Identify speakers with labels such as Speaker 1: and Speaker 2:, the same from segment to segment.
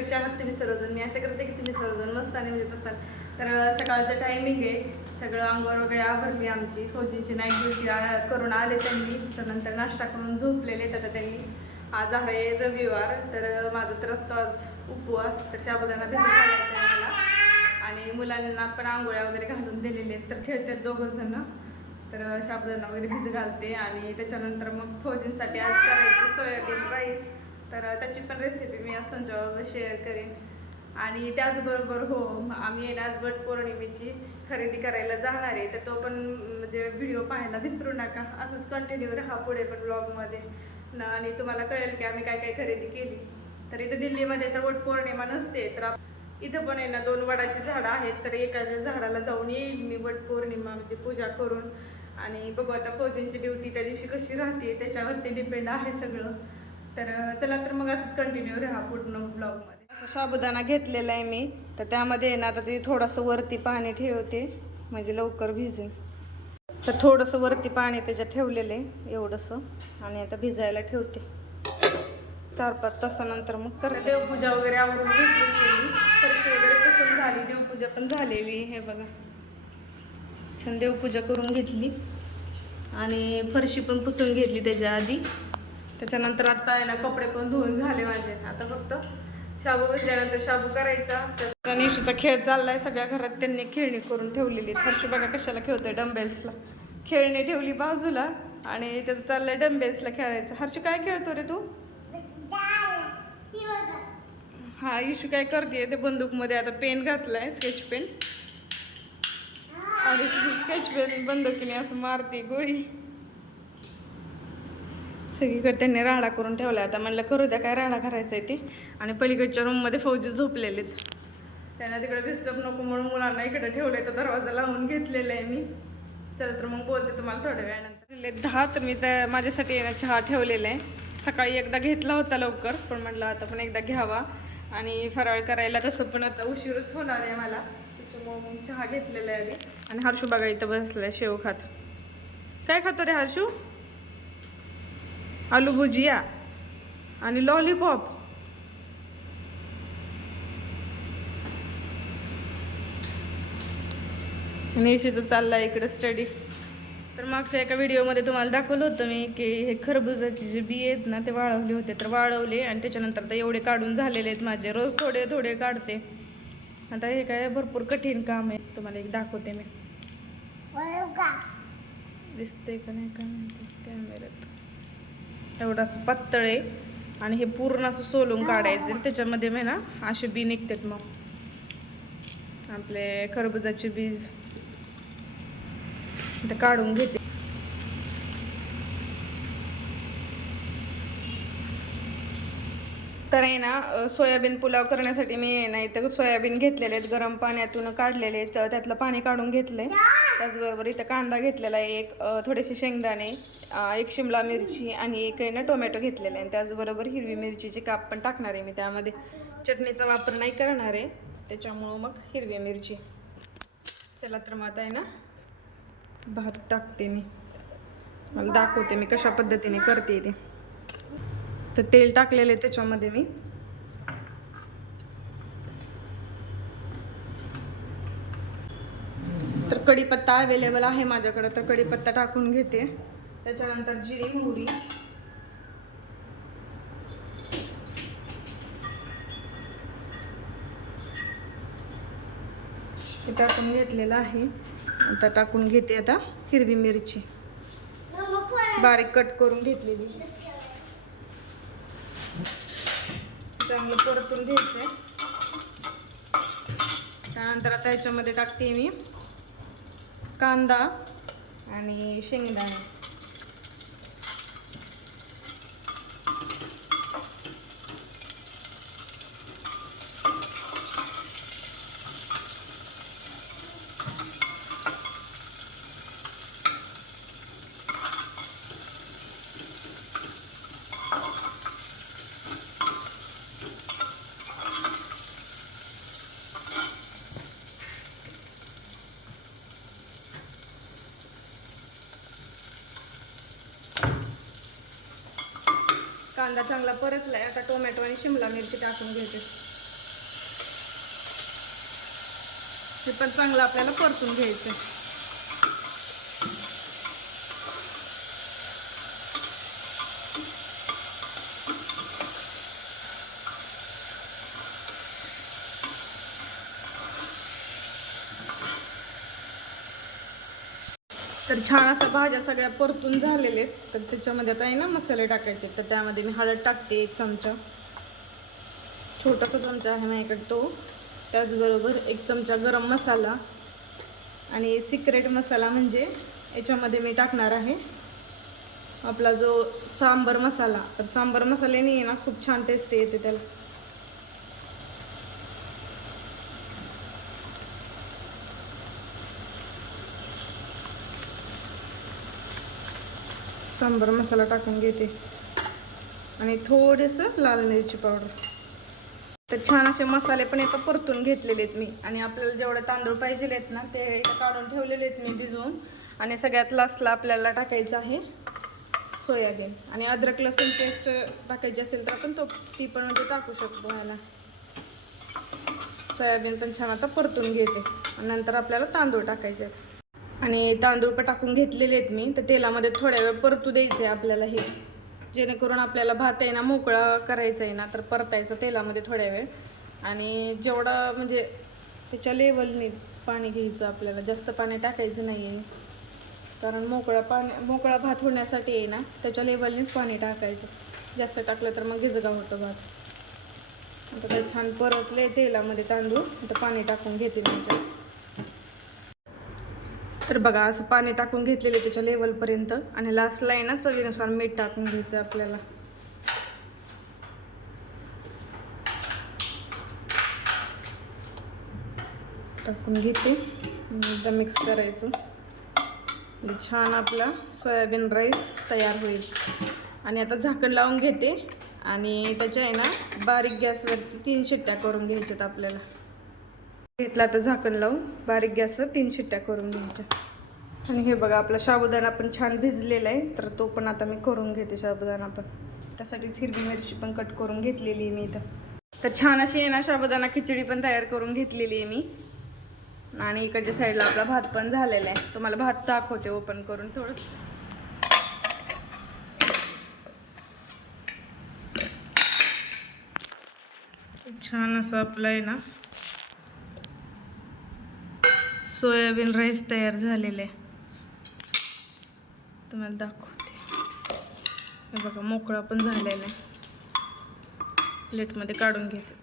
Speaker 1: करते कसे आहात तुम्ही सर्वजण? मी आशा करते की तुम्ही सर्वजण मस्त आणि म्हणजे असाल तर सकाळचं टायमिंग आहे. सगळं अंगवर वगैरे आवरली आमची. फौजींची नाईट ड्युटी करून आले त्यांनी. त्यानंतर नाश्ता करून झोपलेले तर त्यांनी. आज आहे रविवार. तर माझा तर असतो आज उपवास. तर शाबुदाना भिजत घालायचं आहे मला आणि मुलांना पण आंघोळ्या वगैरे घालून दिलेले आहेत. तर खेळतात दोघं जण. तर साबुदाणा वगैरे भिज घालते. आणि त्याच्यानंतर मग फौजींसाठी आज करायचं सोयाबीन राईस तर त्याची पण रेसिपी मी आज तुमच्याबरोबर शेअर करेन. आणि त्याचबरोबर हो आम्ही आहे ना आज वट पौर्णिमेची खरेदी करायला जाणार आहे तर तो पण म्हणजे व्हिडिओ पाहायला विसरू नका. असंच कंटिन्यू राहा पुढे पण ब्लॉगमध्ये ना आणि तुम्हाला कळेल की आम्ही काय काय खरेदी केली. तर इथं दिल्लीमध्ये तर वट पौर्णिमा नसते तर इथं पण आहे ना दोन वडाची झाडं आहेत तर एखाद्या झाडाला जाऊन येईल मी वट पौर्णिमा म्हणजे पूजा करून. आणि बघू आता फौजींची ड्युटी त्या दिवशी कशी राहते त्याच्यावरती डिपेंड आहे सगळं. तर चला तर मग असंच कंटिन्यू राहा पूर्ण ब्लॉगमध्ये असं साबुदाणा घेतलेला आहे मी. तर त्यामध्ये ना आता ते थोडंसं वरती पाणी ठेवते. म्हणजे लवकर भिजेल तर थोडंसं वरती पाणी त्याच्यात ठेवलेलं आहे एवढंसं. आणि आता भिजायला ठेवते. चार पाच तासानंतर मग कर देवपूजा वगैरे आवरून घेतलेली मी. फरशी वगैरे झाली. देवपूजा पण झालेली हे बघा. छान देवपूजा करून घेतली. आणि फरशी पण पुसून घेतली त्याच्या आधी. त्याच्यानंतर आता आहे ना कपडे पण धुवून झाले माझे. आता फक्त शाबू बसल्यानंतर शाबू करायचा. त्याचा निशूचा खेळ चाललाय. सगळ्या घरात त्यांनी खेळणी करून ठेवलेली हर्षू बघा कशाला खेळतोय डंबेल्सला खेळणी ठेवली बाजूला आणि त्याचं चाललंय डंबेल्सला खेळायचं. हर्षू काय खेळतो रे तू? हा इशू काय करते ते बंदूकमध्ये आता पेन घातलाय स्केच पेन. आणि स्केच पेन बंदुकीने असं मारते गोळी. सगळीकडे त्यांनी राडा करून ठेवला आता म्हणलं करू द्या काय राडा करायचा आहे ते. आणि पलीकडच्या रूममध्ये फौजी झोपलेलेत त्यांना तिकडे डिस्टर्ब नको म्हणून मुलांना इकडे ठेवले तर दरवाजा लावून घेतलेला आहे मी. चला तर मग बोलते तुम्हाला थोड्या वेळानंतर. दिले दहा तर मी त्या माझ्यासाठी येणं चहा ठेवलेला आहे. सकाळी एकदा घेतला होता लवकर पण म्हटलं आता पण एकदा घ्यावा. आणि फराळ करायला तसं पण आता उशीरच होणार आहे मला. त्याच्यामुळं मग चहा घेतलेला आहे आणि हर्षू बघा इथं बसलाय शेव खात. काय खातो रे हर्षू? आलू भुजिया आणि लॉलीपॉप आणि यशूचं चाललाय इकडे स्टडी तर मागच्या एका व्हिडिओमध्ये तुम्हाला दाखवलं होतं मी की हे खरबुजाचे जे बी आहेत ना ते वाळवले होते. तर वाळवले आणि त्याच्यानंतर आता एवढे काढून झालेले आहेत माझे. रोज थोडे थोडे काढते. आता हे काय भरपूर कठीण काम आहे. तुम्हाला एक दाखवते मी. दिसते का? नाही का माहिती एवढं असं पातळ आहे आणि हे पूर्ण असं सोलून काढायचं. आणि त्याच्यामध्ये मी ना असे बी निघतात मग. आपले खरबुजाचे बीज. ते काढून घेते. तर आहे ना सोयाबीन पुलाव करण्यासाठी मी नाही तर सोयाबीन घेतलेले आहेत गरम पाण्यातून काढलेले आहेत. तर त्यातलं पाणी काढून घेतलंय. त्याचबरोबर इथं कांदा घेतलेला आहे एक थोडेसे शेंगदाणे. एक शिमला मिरची आणि एक आहे ना टोमॅटो घेतलेला आहे आणि त्याचबरोबर हिरवी मिरचीचे काप पण टाकणार आहे मी. त्यामध्ये चटणीचा वापर नाही करणार आहे. त्याच्यामुळं मग हिरवी मिरची. चला तर मग आता आहे ना भात टाकते मी. मला दाखवते मी कशा पद्धतीने करते ते. तर तेल टाकलेलं आहे त्याच्यामध्ये मी. तर कढीपत्ता अवेलेबल आहे माझ्याकडं तर कढीपत्ता टाकून घेते. त्याच्यानंतर जिरी मोहरी. ते टाकून घेतलेलं आहे. आता टाकून घेते आता हिरवी मिरची. बारीक कट करून घेतलेली. चांगलं परतून घ्यायचंय. त्यानंतर आता ह्याच्यामध्ये टाकते मी कांदा आणि शेंगदाणे. कांदा चांगला परतलाय आता टोमॅटो आणि शिमला मिरची टाकून घेते. हे पण चांगलं आपल्याला परतून घ्यायचं तर छान असं भाज्या सगळ्या परतून झालेले आहेत. तर त्याच्यामध्ये आता आहे ना मसाले टाकायचे. तर त्यामध्ये मी हळद टाकते एक चमचा. छोटासा चमचा आहे माझ्याकडे तो. त्याचबरोबर एक चमचा गरम मसाला आणि सिक्रेट मसाला म्हणजे याच्यामध्ये मी टाकणार आहे. आपला जो सांबर मसाला. तर सांबर मसाल्याने आहे ना खूप छान टेस्ट येते त्याला. सांबर मसाला टाकून घेते. आणि थोडंसं लाल मिरची पावडर. तर छान असे मसाले पण एका परतून घेतलेले आहेत मी. आणि आपल्याला जेवढे तांदूळ पाहिजे आहेत ना ते एका काढून ठेवलेले आहेत मी भिजवून. आणि सगळ्यात लास्टला आपल्याला टाकायचं आहे सोयाबीन. आणि अद्रक लसूण पेस्ट टाकायची असेल तर आपण तो ती पण म्हणजे टाकू शकतो ह्याला. सोयाबीन पण छान आता परतून घेते. आणि नंतर आपल्याला तांदूळ टाकायचे आहेत. आणि तांदूळ पण टाकून घेतलेले आहेत मी. तर तेलामध्ये थोड्या वेळ परतू द्यायचे आपल्याला हे. जेणेकरून आपल्याला भात आहे ना मोकळा करायचा आहे ना तर परतायचं तेलामध्ये थोड्या वेळ. आणि जेवढा म्हणजे त्याच्या लेवलने पाणी घ्यायचं आपल्याला जास्त पाणी टाकायचं नाही आहे कारण मोकळा पाणी मोकळा भात होण्यासाठी आहे ना त्याच्या लेवलनेच पाणी टाकायचं. जास्त टाकलं तर मग गिजगा होतं भात. आता ते छान परतले तेलामध्ये तांदूळ आता पाणी टाकून घेते नंतर तर बघा असं पाणी टाकून घेतलेले त्याच्या लेवलपर्यंत आणि लास्टला आहे ना चवीनुसार मीठ टाकून घ्यायचं आपल्याला. टाकून घेते. एकदा मिक्स करायचं. म्हणजे छान आपला सोयाबीन राईस तयार होईल. आणि आता झाकण लावून घेते. आणि त्याच्या आहे ना बारीक गॅसवरती तीन शिट्ट्या करून घ्यायच्यात आपल्याला. घेतला आता झाकण लावून. बारीक गॅसवर तीन शिट्ट्या करून घ्यायच्या. आणि हे बघा आपला साबुदाणा पण छान भिजलेला आहे. तर तो पण आता मी करून घेते साबुदाणा पण. त्यासाठीच हिरवी मिरची पण कट करून घेतलेली आहे मी इथं. तर छान अशी आहे ना साबुदाणा खिचडी पण तयार करून घेतलेली आहे मी. आणि इकडच्या साईडला आपला भात पण झालेला आहे. तुम्हाला भात दाखवते ओपन करून थोडं छान असं आपलं आहे ना सोयाबीन राईस तयार झालेले आहे. तुम्हाला दाखवते. हे बघा मोकळा पण झालेला आहे. प्लेटमध्ये काढून घेते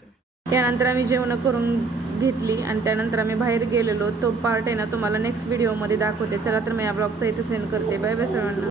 Speaker 1: त्यानंतर आम्ही जेवणं करून घेतली आणि त्यानंतर आम्ही बाहेर गेलेलो. तो पार्ट आहे ना तुम्हाला नेक्स्ट व्हिडिओमध्ये दाखवते. चला तर मी या ब्लॉगचा इथे सेंड करते. बाय बाय सर्वांना